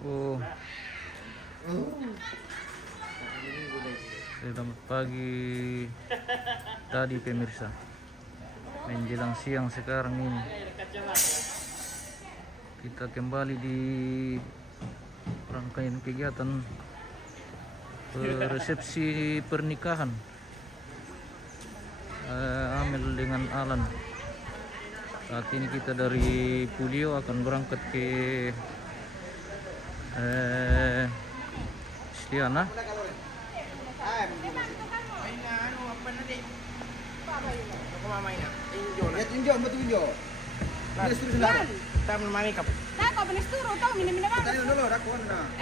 Oh, selamat pagi tadi pemirsa. Menjelang siang sekarang ini kita kembali di rangkaian kegiatan resepsi pernikahan Amel dengan Alan. Saat ini kita dari Pulio akan berangkat ke Stiana.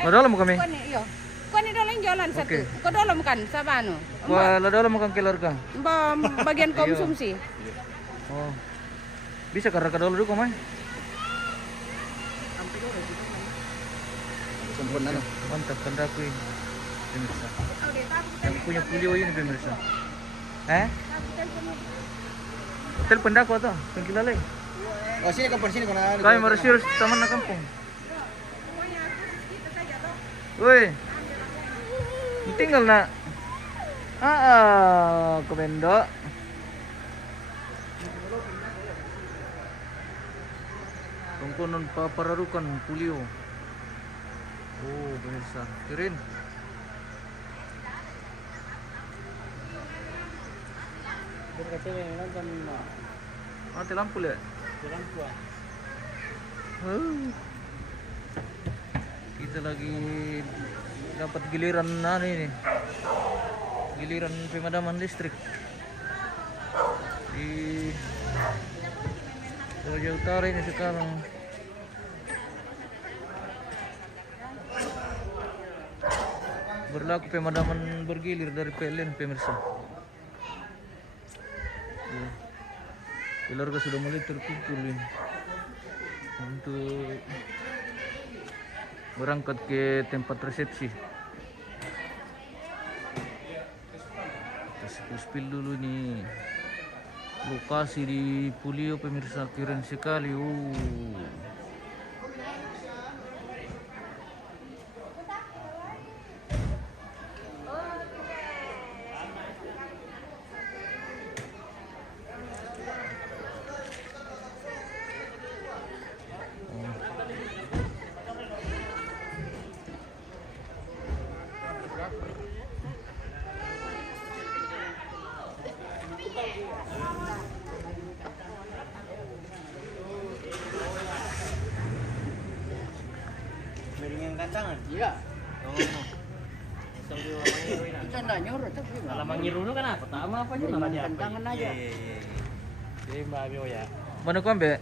Dalam kami. Kuani dalam jualan satu. Oke. Kau dalam kan sabano. Wala dalam makan keluarga. Bagian konsumsi. Oh. Bisa karena kadalo dulu kamay. Sempurna no. Mantap tanda aku ini. Pemirsa. Yang punya Pulio ini pemirsa. Telepon aku atau pengkilalay. Oh sini kampung sini kena. Kami meresir taman na kampung. Woi. Tinggal na. Kebendo. Tungkunan papararukan Pulio. Oh, pemirsa. Kirin. Mati lampu ya? Lampu. Kita lagi dapat giliran ini. Giliran pemadaman listrik di Toraja Utara ini sekarang. Berlaku pemadaman bergilir dari PLN pemirsa. Keluarga sudah mulai terkumpul ini untuk berangkat ke tempat resepsi. Kita spill dulu nih lokasi di Pulio pemirsa, keren sekali. Miringin kancangan. Iya. Kita nggak nyuruh tapi Kalau mangiru dulu kan apa? Pertama apa aja nama dia? kancangan aja. Jadi Mbak Bio ya. Mana kau ambil?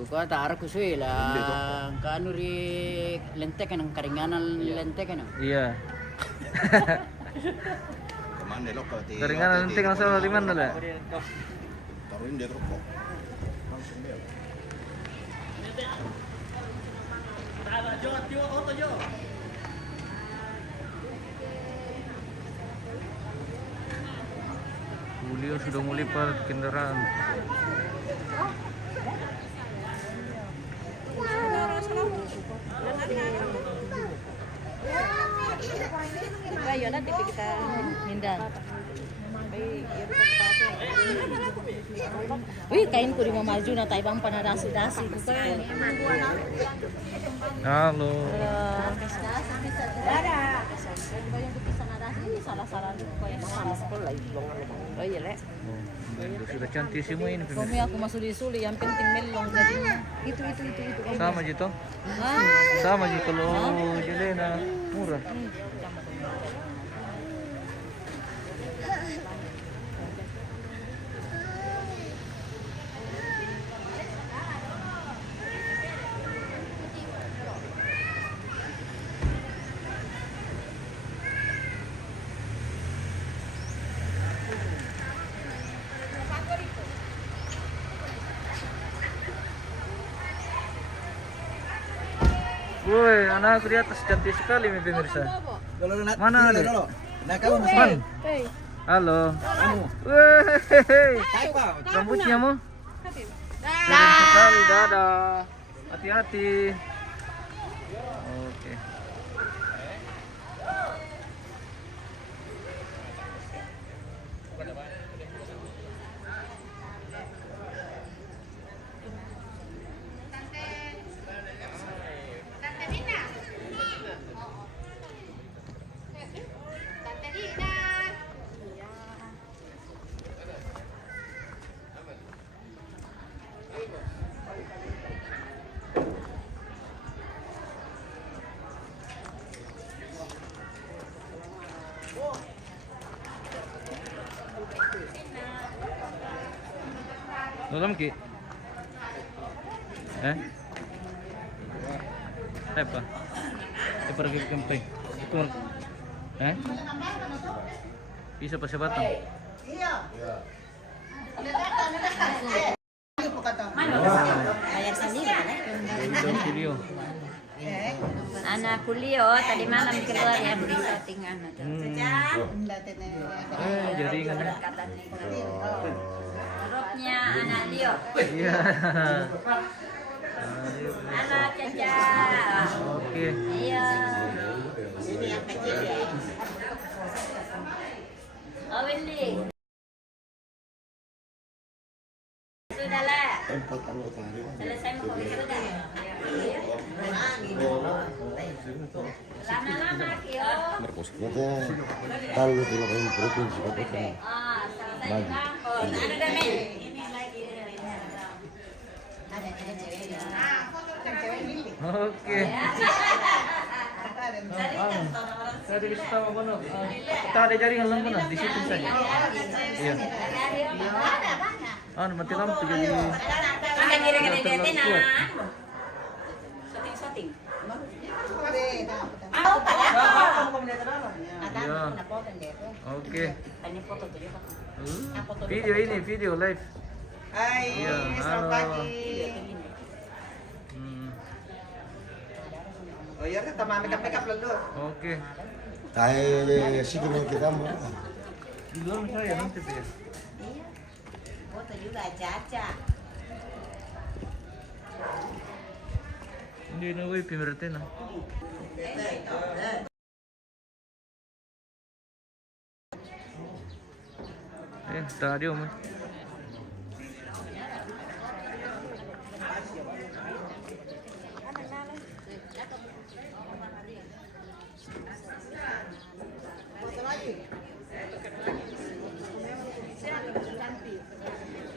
Kuka taruh kusui lah. Kanu ri lentek kan karinganan lentek kan. Iya. Kemana lo kalau di Keringanan nanti kan salah di mana lah? taruhin dia rokok langsung dia. Pulio sudah mulai parkir kendaraan. Ayo nanti kita hindar. Wih, kain ku di mau maju na tayo bang panadasi-dasi bukan. Halo. Salah-salah sama sekolah oh iya lek. Sudah cantik semua ini pemirsa. Kami aku masuk di suli yang penting melong jadinya. Itu. Sama gitu. Ah. Sama aja kalau Jelena murah. Woi, anak aku di atas cantik sekali nih pemirsa. Mana ada? Nah kamu masih Man. Halo. kamu. Wih, Siapa? rambutnya mu? Keren sekali, dadah. Hati-hati. Oke. Dalam ki? Apa? Pergi ke camping. Itu. Bisa pa sa batang? Bayar sendiri kan? Dalam video. Anak kuliah tadi malam keluar ya beli settingan aja. Jaringan. Grupnya anak Leo. Iya. Anak Caca. Oke. Iya. Ini yang kecil ya. Oh Willy. Sudahlah. Selesai mau pergi sudah. Lama-lama Kio. Kalau di lokasi provinsi kabupaten. Selesai kampung. Ada damai. Ini lagi. Ada cewek. Oke. Saya bisa tahu mana. Kita ada jaringan lampu nah di situ saja. Iya. Mati lampu jadi. Makan kira-kira dia tenang. Shooting. Iya. Oke. Video ini video live. Hai, Iya, selamat halo. pagi. Oh iya, kita mau make up dulu. Oke. Tayo siguro kita mo. Di luar saya nanti ya. Foto juga Caca. Hindi na way pimertin na. Stadium.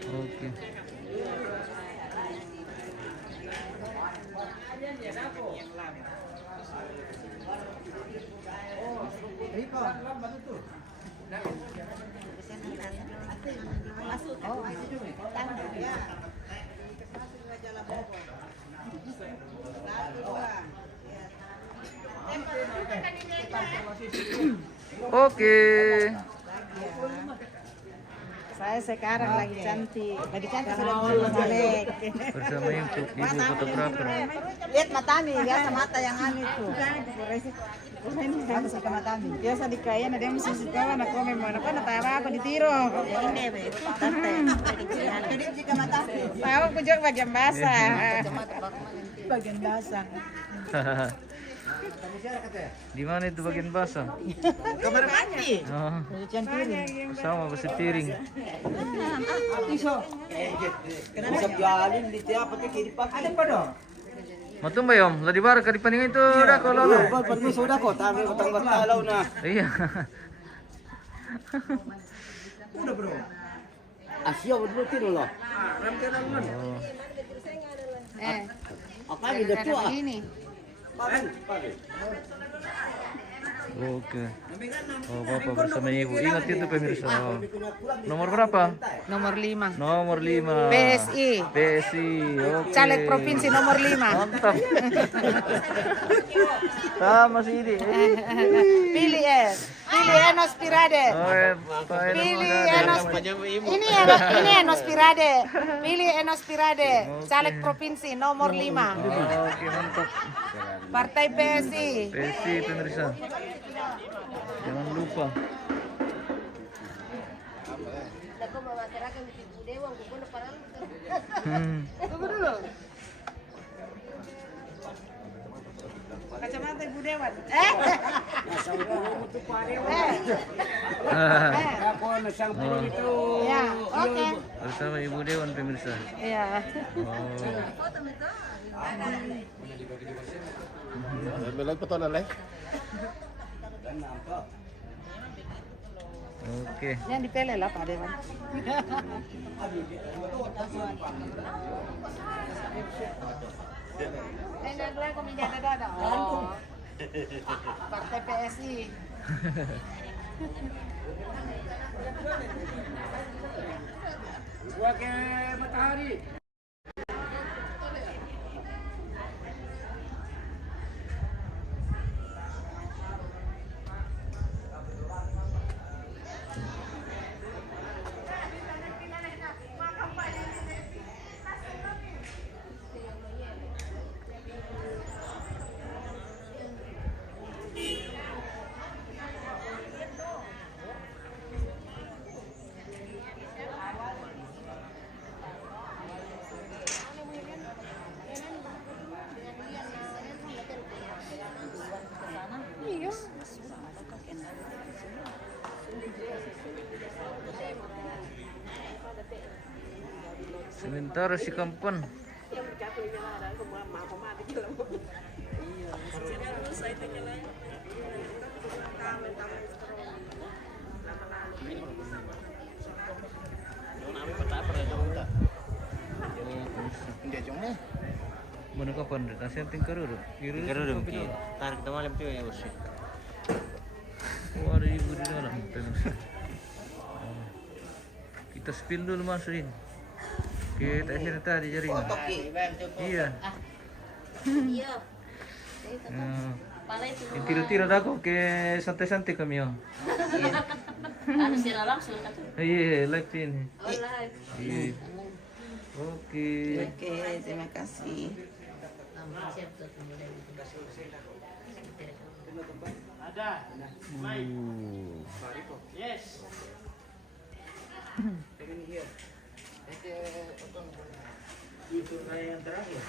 Oke. Oke. Saya sekarang lagi cantik sudah balik. Bersama ibu fotografer. Lihat matami, biasa mata yang anu itu. Biasa ke matami. Biasa di kain ada yang mesti kawan aku memang apa natara apa ditiro. Ini be. Jadi jika matami. Tahu kujok bagian basah. Bagian basah. Di mana itu bagian basah? Kamar mandi. Oh, Cucian piring. sama besi piring. Bisa jualin di tiap pakai kiri pakai. Ada apa dong? Matumba yom, ladi bar ka di paningan itu dah kalau lo. Permiso dah kok, tangan utang bertalau na. Iya. Udah bro. Asia betul tiro lo. Apa di depan? Oke. Oh, Bapak bersama Ibu. Ingat itu pemirsa. Nomor berapa? Nomor 5. Nomor 5. PSI. PSI. Oke. Caleg provinsi nomor 5. Mantap. Sama si ini. Pilih Enos Pirade. Oh, Pak Enos Pilih Pirade. Enos. Ini Enos Pirade. Pilih Enos Pirade. Caleg provinsi nomor 5. Oke, mantap. Partai PSI. PSI pemirsa. Jangan lupa. Dewan. Ya, oke. Bersama Ibu Dewan pemirsa. Iya. Melag petonan leh. Oke. Yang dipele lah Pak Dewan. Enak lah kami jadi dada. Oh. Partai PSI. Gua ke matahari. Sementara si Kampan. Hindi jong Mana kapan? Nasi anting karu. Tarik kita malam tuh ya bos. Oh, ada ibu di dalam pemirsa. Kita spill dulu masukin. Kita sini tadi jaringan. Iya. Iya. Yang tira-tira aku ke santai-santai kami ya. Ano sila langsung katu. Iya, live ini. Oh, live. Iya. Oke. Oke, terima kasih. Ada. Yes. Itu saya yang terakhir.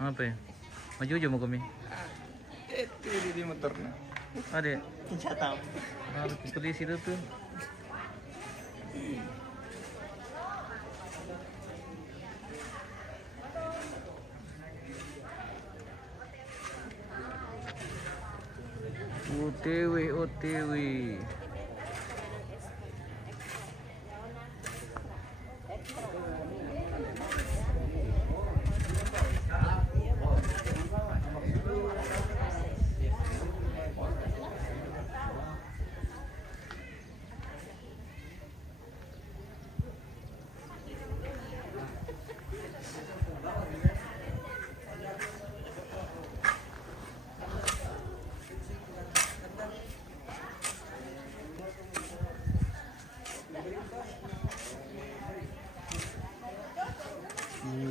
Apa ya? Maju aja mau kami. Itu di motornya. Ada. Tidak tahu. Harus polisi itu tuh. OTW, OTW.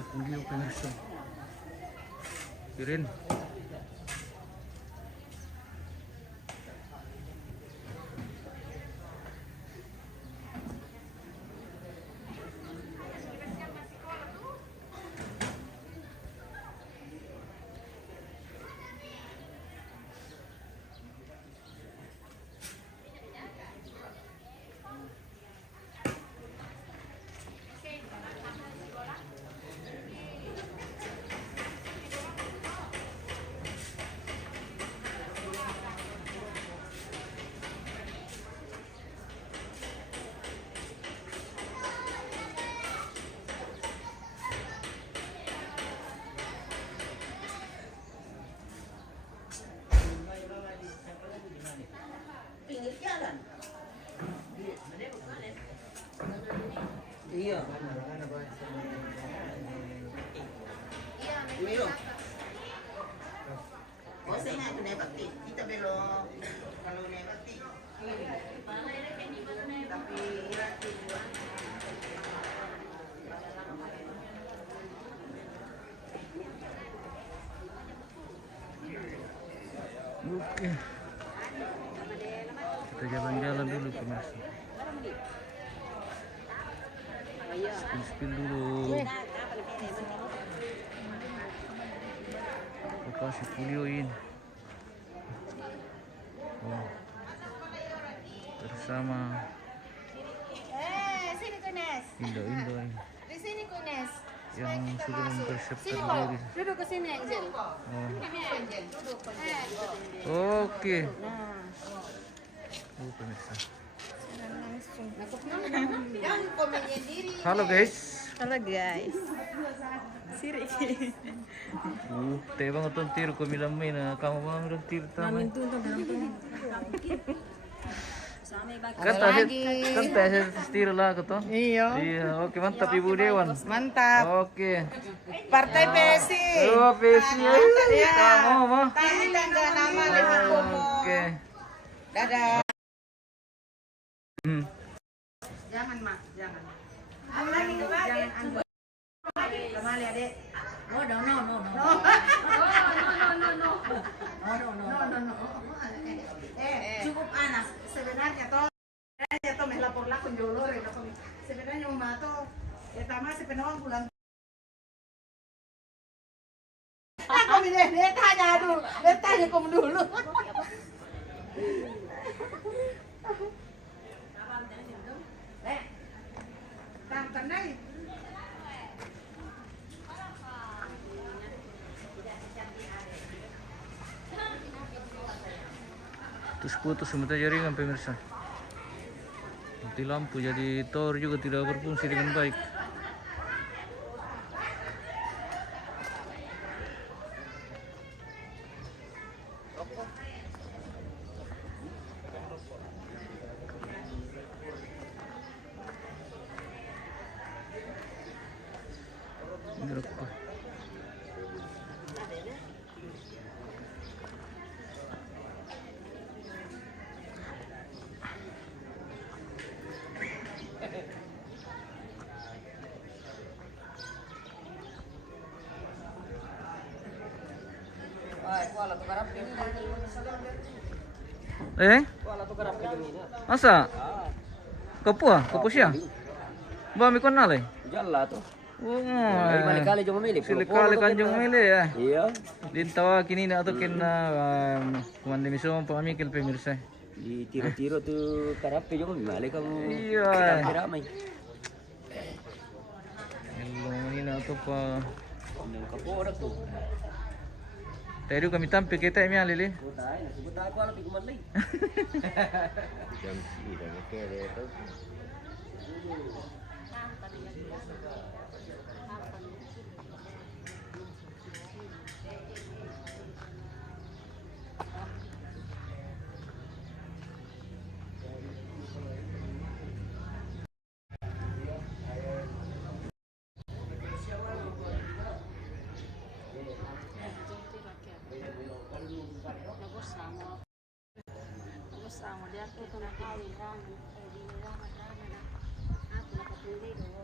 Kuliah pemirsa. Kirin. Iya. Iya. Oh, saya nak kena bakti. Kita belum kalau naik bakti. Tapi ratu. Oke. Kita jalan-jalan dulu pemirsa. iya. Spill dulu. Aku kasih pulioin. Oh. Bersama Sini Kunes. Indo ini Di sini Kunes. yang sudah mempersiapkan Sini diri. kok. Duduk ke sini Angel. Oh. Sini Angel. Duduk. Oke. Nah. Oh, pemirsa. Jangan komennya diri. Halo guys. Halo guys. Siri. Teh banget tuh tir ko milamay na kamu bang udah tir tama. Kan teh tir lah ko to. Iya. Iya, oke mantap Ibu Dewan. Mantap. Oke. Partai PSI. Oh, Pesi. Ya. Kamu mah. Tadi tanggal nama lebih komo. Oke. Dadah. Hmm. Jangan mak, jangan. Lagi kembali. Kembali adek. Oh, no. Cukup anak. Sebenarnya toh melapor jolor ya sebenarnya membato tama si penawang pulang. Aku dia tanya kamu dulu. Terus putus sementara jaringan pemirsa. Mati lampu jadi tower juga tidak berfungsi dengan baik. Ini rokok. Asa? Kapu siya? Ba mi kon nalay? Jalla tuh. Oo. Kali-kali jong memilih. Silikali kan jong mili ya. Iya. Din tawa kini na to kin na kuman di miso pa amikil pemirsa. Di tiro-tiro tuh karape jong balik kamu. Iya. Ramai. Hello ini na to pa. Nang kapora tuh. Tayo kami tampi kita mi alili. Butai, butai ko alam ikuman lagi. Jam sih, dan kere itu. Dia tuh kena kawiran, di ramai-ramai. Aku nak pilih dulu.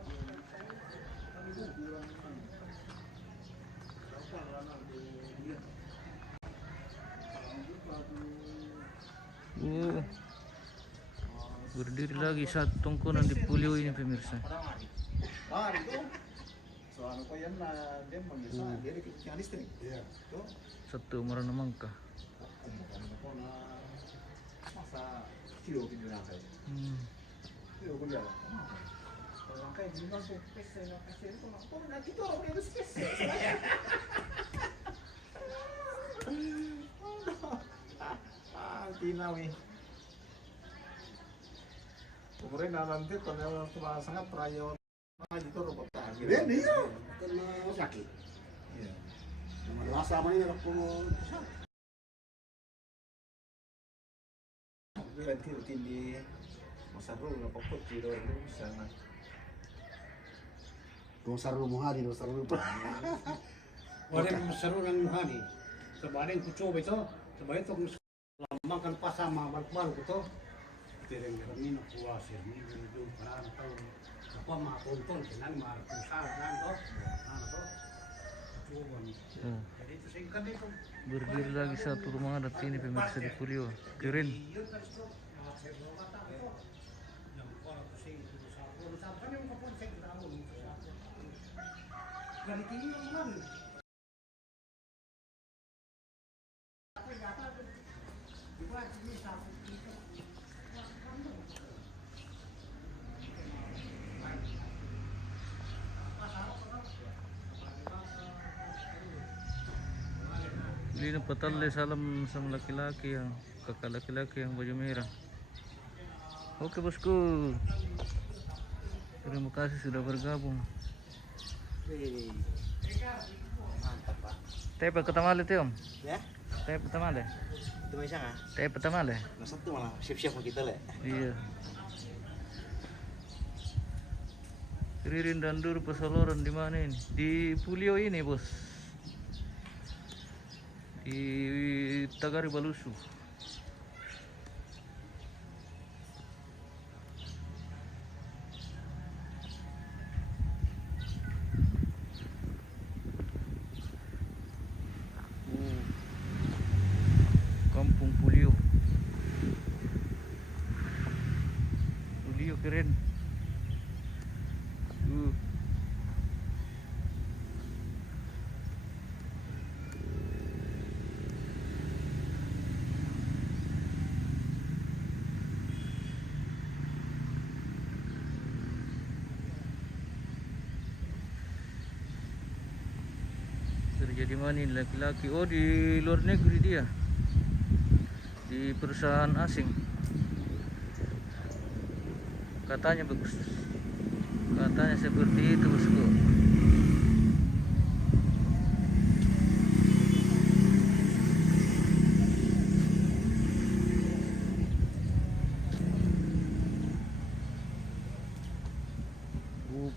Berdiri lagi satu tongkonan di Pulio ini pemirsa. Satu marana mangka. Tinawi. Kemudian nanti kalau sangat perayo itu robot lagi. Iya. Kena sakit. Iya. Masa mana yang aku Nanti rutin di masa dulu nggak pokok tidur di sana. Dosar muhani, dosar lupa. Orang seru yang muhani. Sebaliknya kucoba itu, sebaliknya itu lambangkan pasama baru itu. Tereng kami nak puas ya, ni dulu peran tahu. Apa mah konton dengan mar pusat kan toh. Nah toh. Coba. Jadi itu singkat itu. Berdiri lagi satu rumah adat ini pemirsa di Pulio. Keren. Kan yung kapon sa kitawon. Ganito yung man. Beli na patalle salam sama laki-laki yang kakak laki-laki yang baju merah. Oke bosku, terima kasih sudah bergabung. Mantap, Pak. Teh pertama kali om. Ya? Teh pertama deh. Itu bisa nggak? Teh pertama deh. Nah, satu malah siap-siap sama kita lah. Iya. Ririn dan Dur Pesoloran di mana ini? Di Pulio ini bos. Di Tagari Balusu. Kampung Pulio. Pulio keren. Kerja di mana ini laki-laki? Oh, di luar negeri dia, di perusahaan asing. Katanya bagus, katanya seperti itu bosku.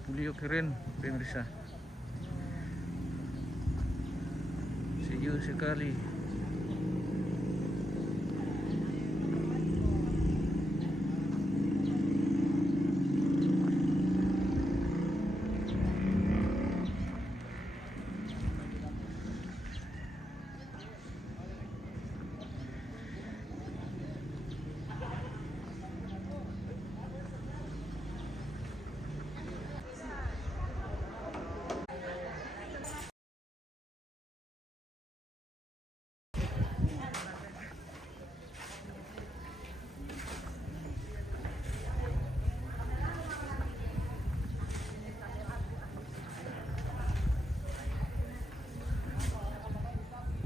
Pulio keren pemirsa. Sejuk sekali.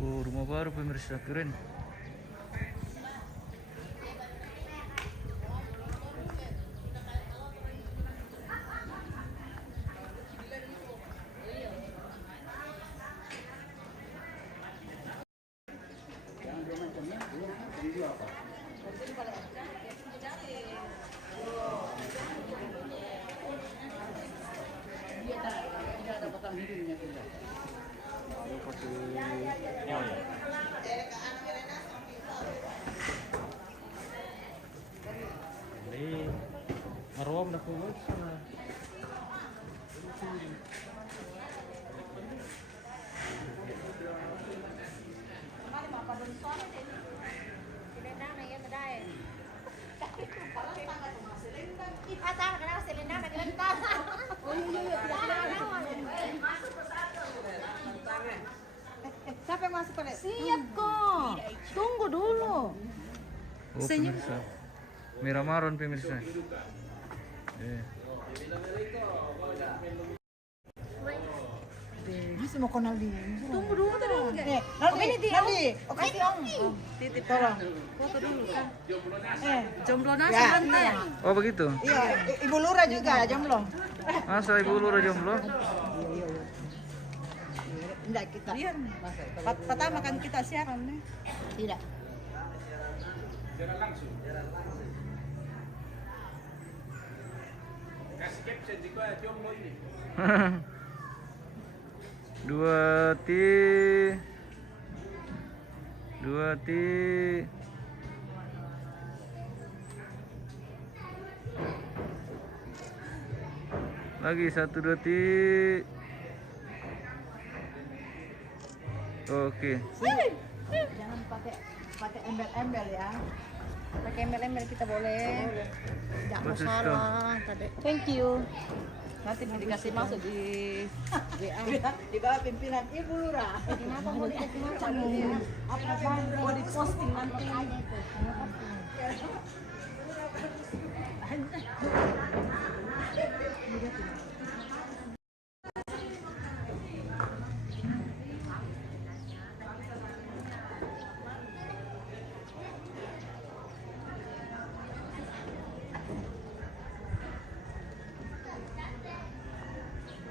Oh, rumah baru pemirsa keren. Arwam dah kuat sana. Siapa yang masuk pada? Siap kok. Tunggu dulu. Oh, pemirsa. Merah maron pemirsa. Bisa mau kenal dia. Tunggu dulu dong. Naldi, oh kasih om. Titip tolong. Foto dulu kan. Jomblo nasi ya, bentar. Oh begitu. Iya, Ibu Lura juga jomblo. Masa ibu lura jomblo? Enggak kita. Pertama kan kita siaran nih. Tidak. Jalan langsung. Kasih caption juga jomblo ini. Dua ti lagi 1 2 ti. Oke. Jangan pakai embel-embel ya. Pakai email kita boleh. Tidak Bagus, masalah. Thank you. Nanti dikasih masuk di WA. Di bawah pimpinan Ibu Lurah. Kenapa mau dikasih masuk? Mau diposting nanti.